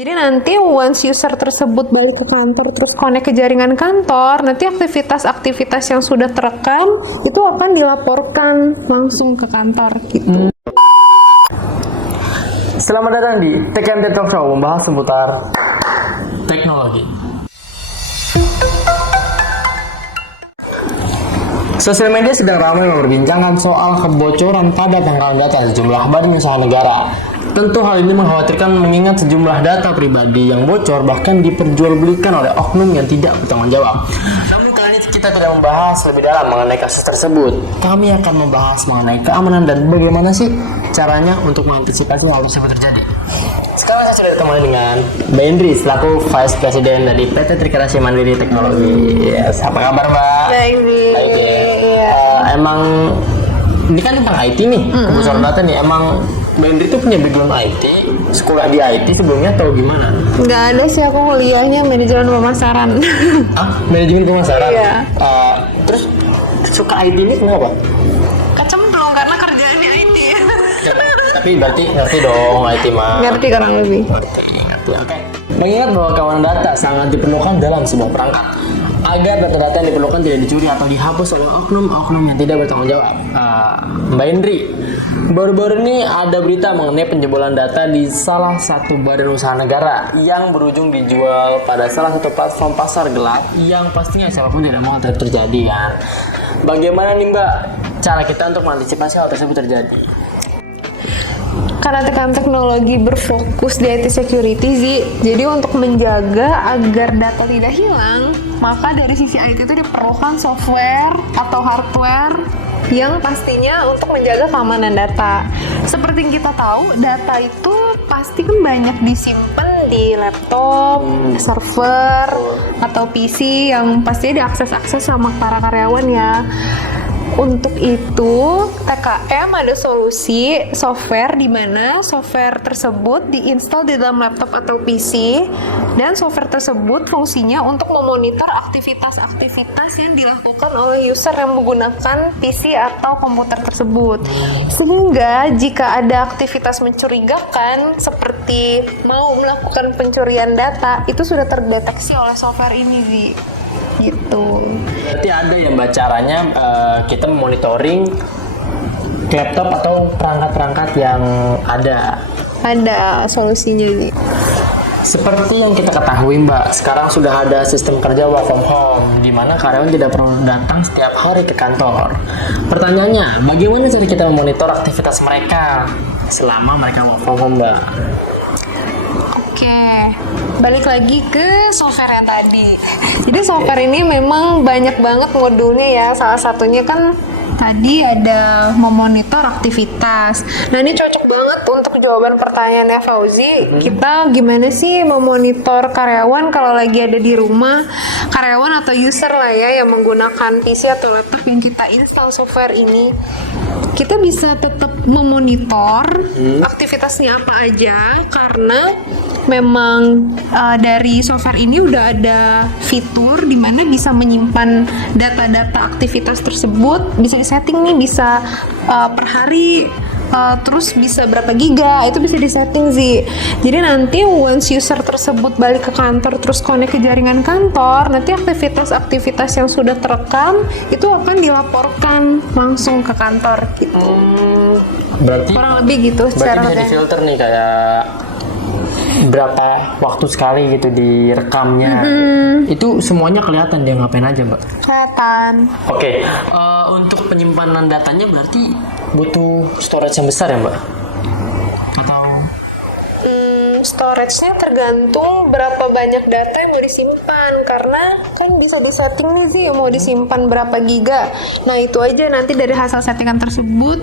Jadi nanti once user tersebut balik ke kantor terus connect ke jaringan kantor, nanti aktivitas-aktivitas yang sudah terekam itu akan dilaporkan langsung ke kantor gitu. Selamat datang di TKMT Talk Show, membahas seputar teknologi. Sosial media sedang ramai memperbincangkan soal kebocoran pada pengolahan data sejumlah badan usaha negara. Tentu hal ini mengkhawatirkan mengingat sejumlah data pribadi yang bocor bahkan diperjualbelikan oleh oknum yang tidak bertanggung jawab. Namun kali ini kita tidak membahas lebih dalam mengenai kasus tersebut. Kami akan membahas mengenai keamanan dan bagaimana sih caranya untuk mengantisipasi hal tersebut terjadi. Sekarang saya sudah ditemani dengan Mbak Indri selaku Vice President dari PT Trikreasi Mandiri Teknologi. Yes, apa kabar Mbak? Baik, Baik ya. Emang ini kan tentang IT nih, kebocoran data nih. Emang Mbak Indri tuh punya background IT, sekolah di IT sebelumnya atau gimana? Nggak ada sih, aku kuliahnya manajemen pemasaran. Manajemen pemasaran? Iya. Terus suka IT ini kenapa? Kecemplung karena kerjaannya IT. Tapi berarti ngerti dong IT mah. Ngerti kurang lebih. Ngerti. Oke. Mengingat bahwa keamanan data sangat diperlukan dalam sebuah perangkat agar data-data yang diperlukan tidak dicuri atau dihapus oleh oknum-oknum yang tidak bertanggung jawab. Mbak Indri, baru-baru ini ada berita mengenai penjebolan data di salah satu badan usaha negara yang berujung dijual pada salah satu platform pasar gelap yang pastinya siapapun tidak mau terjadi kan. Bagaimana nih Mbak cara kita untuk mengantisipasi hal tersebut terjadi? Karena TKM Teknologi berfokus di IT security sih, jadi untuk menjaga agar data tidak hilang, maka dari sisi IT itu diperlukan software atau hardware yang pastinya untuk menjaga keamanan data. Seperti yang kita tahu, data itu pasti kan banyak disimpan di laptop, server, atau PC yang pastinya diakses-akses sama para karyawan ya. Untuk itu, TKM ada solusi software di mana software tersebut diinstal di dalam laptop atau PC dan software tersebut fungsinya untuk memonitor aktivitas-aktivitas yang dilakukan oleh user yang menggunakan PC atau komputer tersebut. Sehingga jika ada aktivitas mencurigakan seperti mau melakukan pencurian data, itu sudah terdeteksi oleh software ini sih. Gitu. Berarti ada ya Mbak caranya kita memonitoring laptop atau perangkat-perangkat yang ada. Ada solusinya nih. Seperti yang kita ketahui Mbak, sekarang sudah ada sistem kerja work from home di mana karyawan tidak perlu datang setiap hari ke kantor. Pertanyaannya, bagaimana cara kita memonitor aktivitas mereka selama mereka work from home Mbak? Oke, balik lagi ke software yang tadi. Jadi software ini memang banyak banget modulnya ya. Salah satunya kan tadi ada memonitor aktivitas. Nah ini cocok banget untuk jawaban pertanyaannya Fauzi. Kita gimana sih memonitor karyawan kalau lagi ada di rumah? Karyawan atau user lah ya yang menggunakan PC atau laptop yang kita install software ini. Kita bisa tetap memonitor aktivitasnya apa aja karena memang dari software ini udah ada fitur di mana bisa menyimpan data-data aktivitas tersebut, bisa disetting nih, bisa per hari, terus bisa berapa giga, itu bisa disetting sih. Jadi nanti once user tersebut balik ke kantor terus connect ke jaringan kantor, nanti aktivitas-aktivitas yang sudah terekam itu akan dilaporkan langsung ke kantor gitu. Berarti Kurang lebih gitu secara bisa difilter nih kayak berapa waktu sekali gitu direkamnya. Itu semuanya kelihatan dia ngapain aja Mbak? Kelihatan. Oke, untuk penyimpanan datanya berarti butuh storage yang besar ya Mbak? Atau? Storage-nya tergantung berapa banyak data yang mau disimpan, karena kan bisa disetting nih sih mau disimpan berapa giga. Nah itu aja nanti dari hasil settingan tersebut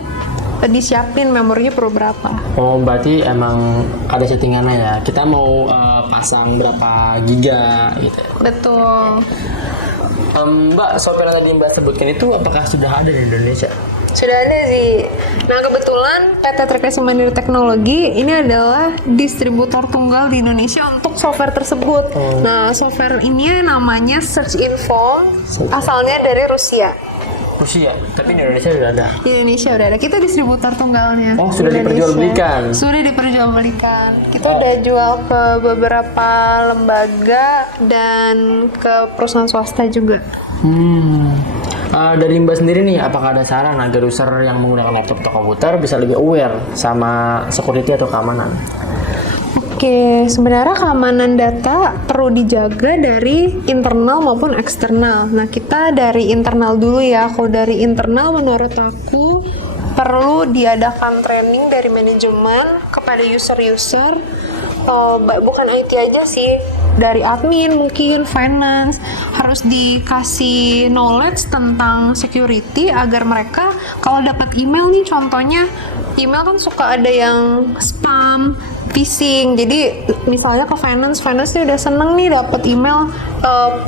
disiapin memorinya perlu berapa. Oh berarti emang ada settingannya ya. Kita mau pasang berapa giga gitu. Betul. Mbak, software yang tadi Mbak sebutkan itu apakah sudah ada di Indonesia? Sudah ada sih. Nah kebetulan PT Trikreasi Mandiri Teknologi ini adalah distributor tunggal di Indonesia untuk software tersebut. Nah software ini namanya Search Info, asalnya dari Rusia. Rusia, tapi di Indonesia sudah ada. Di Indonesia udah ada. Kita distributor tunggalnya. Oh, sudah Indonesia. diperjualbelikan. Sudah diperjualbelikan. Kita udah jual ke beberapa lembaga dan ke perusahaan swasta juga. Dari Mbak sendiri nih, apakah ada saran agar user yang menggunakan laptop atau komputer bisa lebih aware sama security atau keamanan? Oke, sebenarnya keamanan data perlu dijaga dari internal maupun eksternal. Nah, kita dari internal dulu ya. Kalau dari internal menurut aku perlu diadakan training dari manajemen kepada user-user, bukan IT aja sih, dari admin mungkin, finance, harus dikasih knowledge tentang security agar mereka kalau dapat email nih, contohnya email kan suka ada yang spam, phishing. Jadi misalnya ke finance nya udah seneng nih dapat email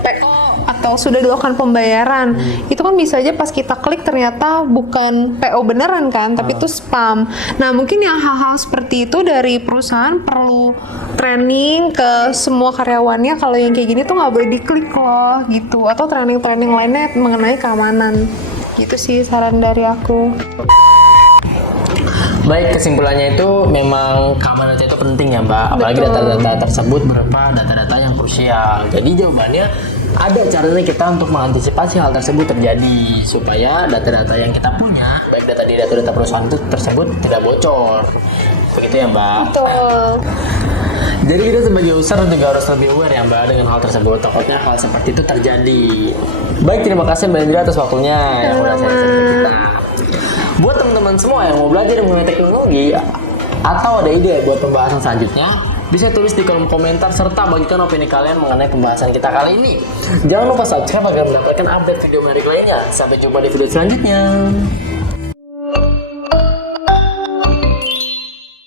PO atau sudah dilakukan pembayaran, itu kan bisa aja pas kita klik ternyata bukan PO beneran kan, tapi itu spam. Nah, mungkin yang hal-hal seperti itu dari perusahaan perlu training ke semua karyawannya, kalau yang kayak gini tuh nggak boleh diklik loh gitu, atau training-training lainnya mengenai keamanan. Gitu sih saran dari aku. Baik, kesimpulannya itu memang keamanan data itu penting ya Mbak, apalagi Betul. data-data tersebut berupa data-data yang krusial. Jadi jawabannya ada caranya kita untuk mengantisipasi hal tersebut terjadi supaya data-data yang kita punya, baik data di data perusahaan itu tersebut tidak bocor. Begitu ya Mbak. Betul. Jadi kita sebagai user juga harus lebih aware ya Mbak dengan hal tersebut. Takutnya hal seperti itu terjadi. Baik, terima kasih Mbak Indra atas waktunya yang udah Sama-sama. sharing ke kita. Buat teman-teman semua yang mau belajar mengenai teknologi atau ada ide buat pembahasan selanjutnya, bisa tulis di kolom komentar serta bagikan opini kalian mengenai pembahasan kita kali ini. Jangan lupa subscribe agar mendapatkan update video menarik lainnya. Sampai jumpa di video selanjutnya.